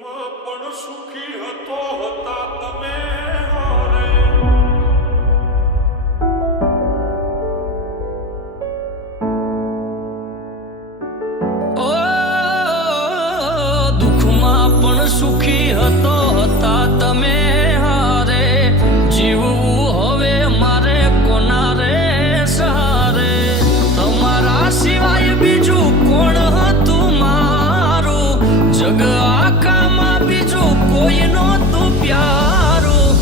દુઃખમાં પણ સુખી હતો હતા તમે હારે. ઓ દુઃખમાં પણ સુખી હતો હતા તમે હારે. જીવવું હવે મારે કોના રે સહારે. તમારા સિવાય બીજું કોણ હતું મારું. જગ આખામાં બીજું કોઈ નહોતું પ્યારું.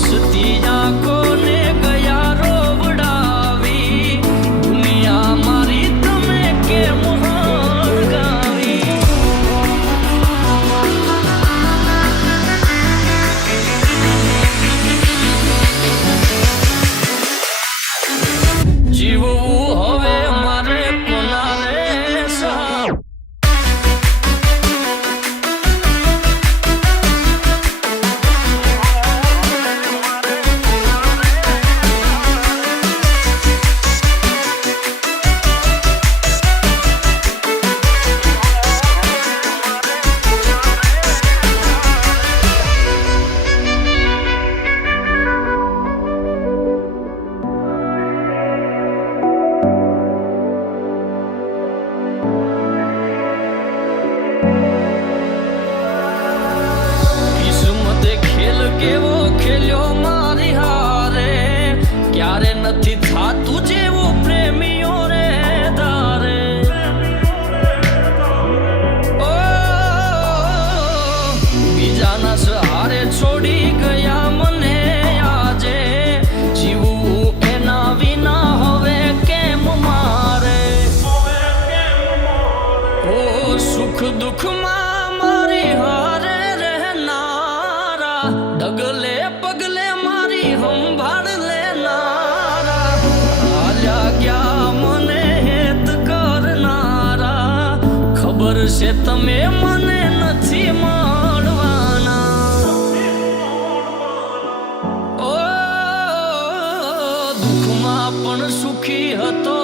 હસતી આંખોને ગયા રોવડાવી. દુનિયા મારી તમે કેમ હળગાવી. જીવવું હવે મારે કોના રે સહારે. કિસ્મતે ખેલ કેવો ખેલ્યો મારી હારે. ક્યારે નથી થાતું જેવું પ્રેમીઓ રે ધારે. ઓ બીજાના સહારે છોડી ગયા મને આજે. જીવવું એના વિના હવે કેમ મારે. ઓ સુખ દુઃખમાં મારી હારે રહેનારા. ડગલે પગલે મારી સંભાળ લેનારા. હાલ્યા ગયા મને હેત કરનારા. ખબર છે તમે મને નથી મળવાના. ઓ દુઃખમાં પણ સુખી હતો